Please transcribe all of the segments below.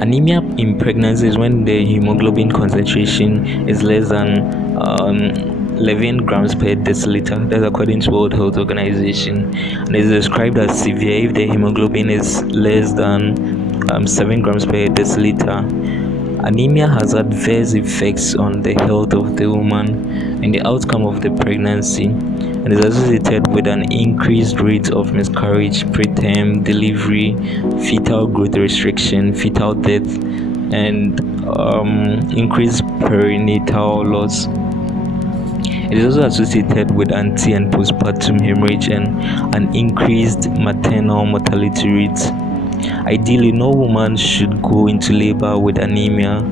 Anemia in pregnancy is when the hemoglobin concentration is less than 11 grams per deciliter. That's according to World Health Organization, and is described as severe if the hemoglobin is less than 7 grams per deciliter. Anemia has adverse effects on the health of the woman and the outcome of the pregnancy, and is associated with an increased rate of miscarriage, preterm delivery, fetal growth restriction, fetal death, and increased perinatal loss. It is also associated with anti and postpartum hemorrhage and an increased maternal mortality rate. Ideally, no woman should go into labor with anemia.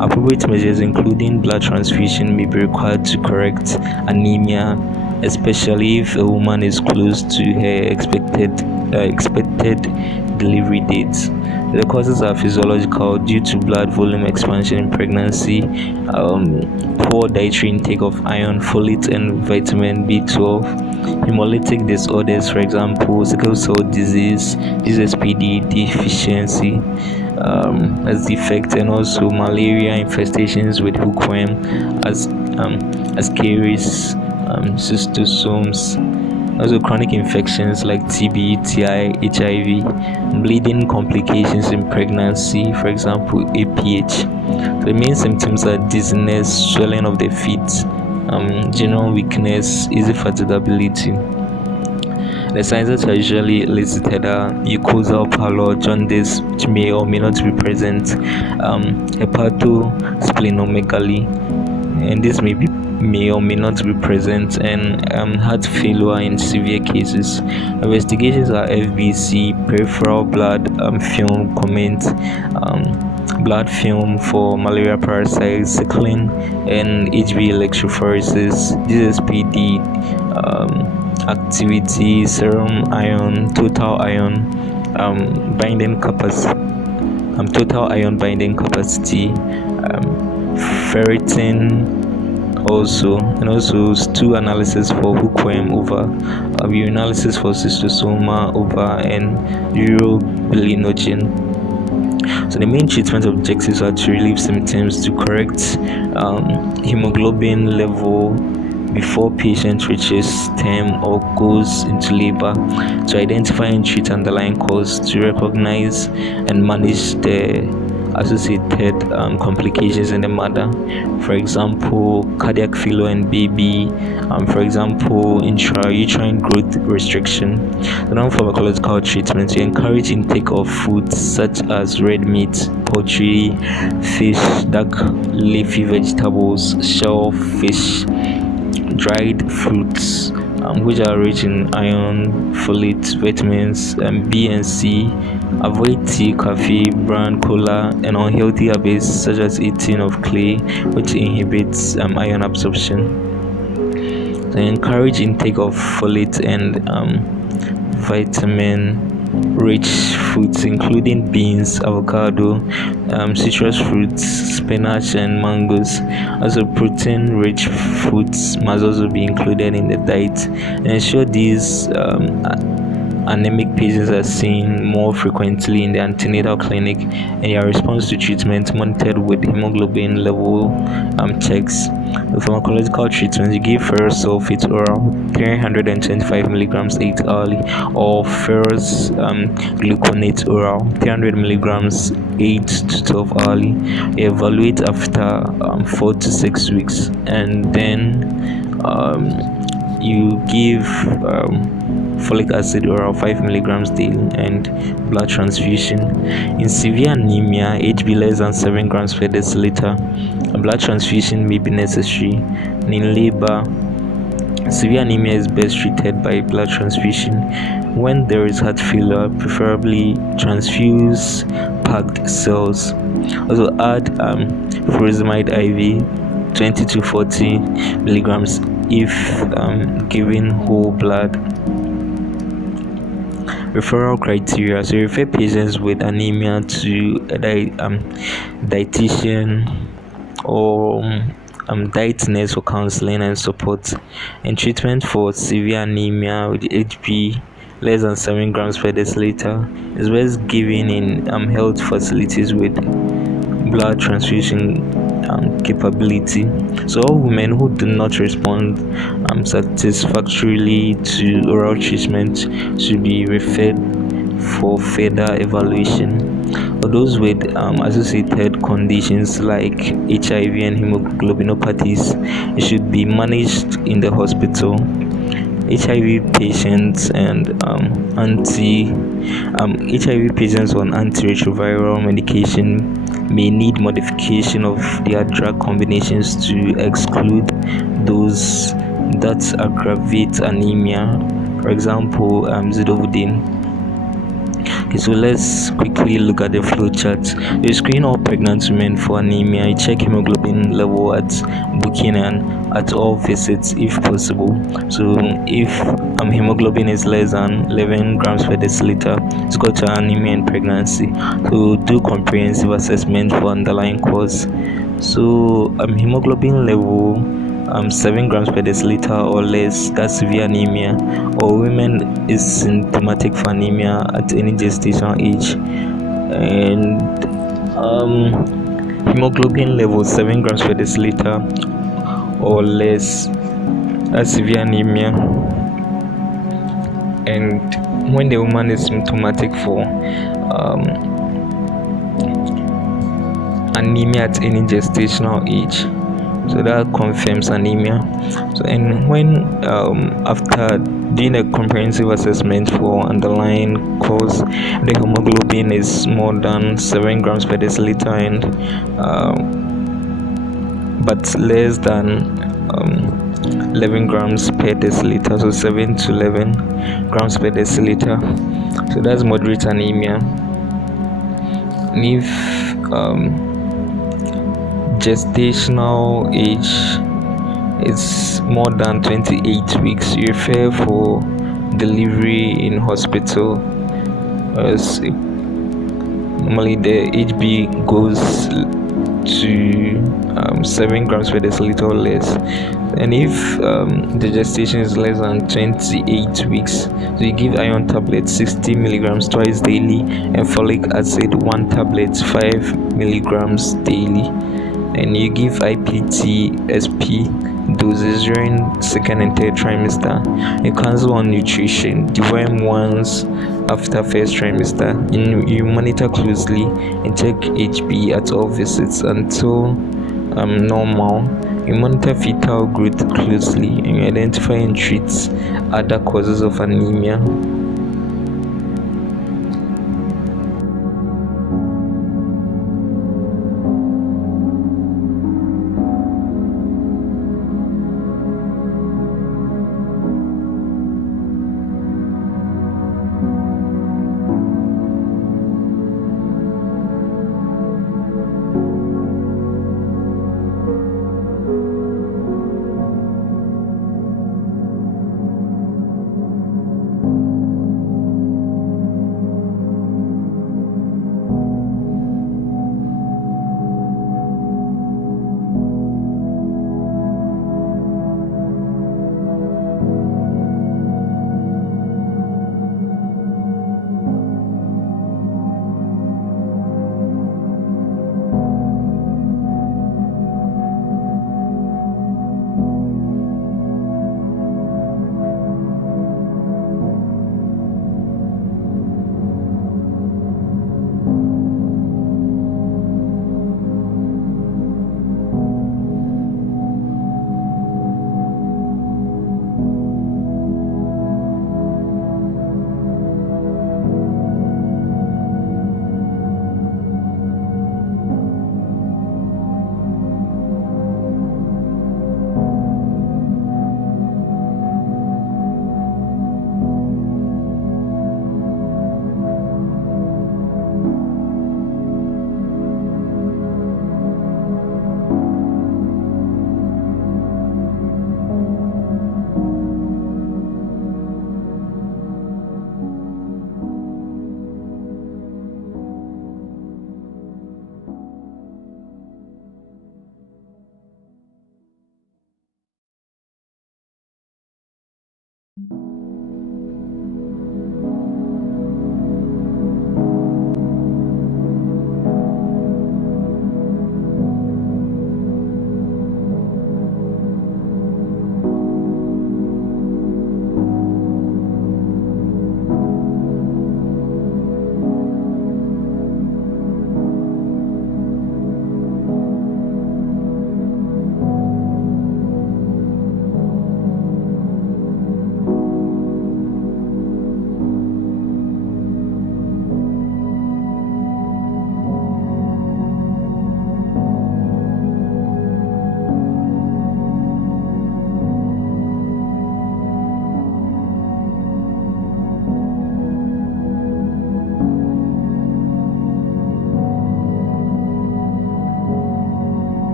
Appropriate measures, including blood transfusion, may be required to correct anemia, especially if a woman is close to her expected delivery date. The causes are physiological due to blood volume expansion in pregnancy, poor dietary intake of iron, folate, and vitamin B12, hemolytic disorders, for example, sickle cell disease, DSPD deficiency as defect, and also malaria infestations with hookworm, as ascaris, cystosomes. Also, chronic infections like TB, TI, HIV, bleeding complications in pregnancy, for example, APH. So the main symptoms are dizziness, swelling of the feet, general weakness, easy fatigability. The signs that are usually listed are mucosal pallor, jaundice, which may or may not be present, hepatosplenomegaly, and this may or may not be present, and heart failure in severe cases. Investigations are FBC, peripheral blood film comment, blood film for malaria parasites, sickling, and HB electrophoresis, DSPD, activity, serum iron, total iron binding capacity, ferritin also, and also stool analysis for hookworm over, urinalysis for cystosoma over, and urobilinogen. So the main treatment objectives are to relieve symptoms, to correct hemoglobin level before patient reaches term or goes into labor, to identify and treat underlying cause, to recognize and manage the associated complications in the mother, for example, cardiac failure in baby, for example, intrauterine growth restriction. The non-pharmacological treatment, to encourage intake of foods such as red meat, poultry, fish, dark leafy vegetables, shellfish, dried fruits, which are rich in iron, folate, vitamins B and C. Avoid tea, coffee, brown cola, and unhealthy habits such as eating of clay, which inhibits iron absorption. So encourage intake of folate and vitamin rich foods, including beans, avocado, citrus fruits, spinach, and mangoes. Also, protein rich foods must also be included in the diet, and ensure these anemic patients are seen more frequently in the antenatal clinic, and their response to treatment monitored with hemoglobin level checks. The pharmacological treatment, you give ferrous sulfate oral 325 milligrams 8 hourly, or ferrous gluconate oral 300 milligrams 8 to 12 hourly. You evaluate after 4 to 6 weeks, and then you give folic acid oral 5 milligrams daily, and blood transfusion. In severe anemia, HB less than 7 grams per deciliter, a blood transfusion may be necessary. And in labor, severe anemia is best treated by blood transfusion. When there is heart failure, preferably transfuse packed cells. Also add furosemide IV 20 to 40 milligrams if given whole blood. Referral criteria: so refer patients with anemia to a dietitian or diet nurse for counseling and support. And treatment for severe anemia with HB less than 7 grams per deciliter is best given in health facilities with blood transfusion capability. So all women who do not respond satisfactorily to oral treatment should be referred for further evaluation. For those with associated conditions like HIV and hemoglobinopathies, it should be managed in the hospital. HIV patients and HIV patients on antiretroviral medication may need modification of their drug combinations to exclude those that aggravate anemia, for example, zidovudine. Okay, so let's quickly look at the flowchart. You screen all pregnant women for anemia. You check hemoglobin level at booking and at all visits if possible. So if hemoglobin is less than 11 grams per deciliter, it's got to anemia in pregnancy. So do comprehensive assessment for underlying cause. So hemoglobin level 7 grams per deciliter or less, that's severe anemia, or women is symptomatic for anemia at any gestational age. And hemoglobin level 7 grams per deciliter or less, that's severe anemia. And when the woman is symptomatic for anemia at any gestational age, so that confirms anemia. So, and when after doing a comprehensive assessment for underlying cause, the hemoglobin is more than 7 grams per deciliter and but less than 11 grams per deciliter, so 7 to 11 grams per deciliter, so that's moderate anemia. And if gestational age is more than 28 weeks, you refer for delivery in hospital, as normally the HB goes to 7 grams per deciliter or less. And if the gestation is less than 28 weeks, so you give iron tablets 60 milligrams twice daily and folic acid 1 tablet 5 milligrams daily, and you give IPT-SP doses during second and third trimester. You cancel on nutrition, deworm once after first trimester. You monitor closely and check HB at all visits until normal. You monitor fetal growth closely, and you identify and treat other causes of anemia.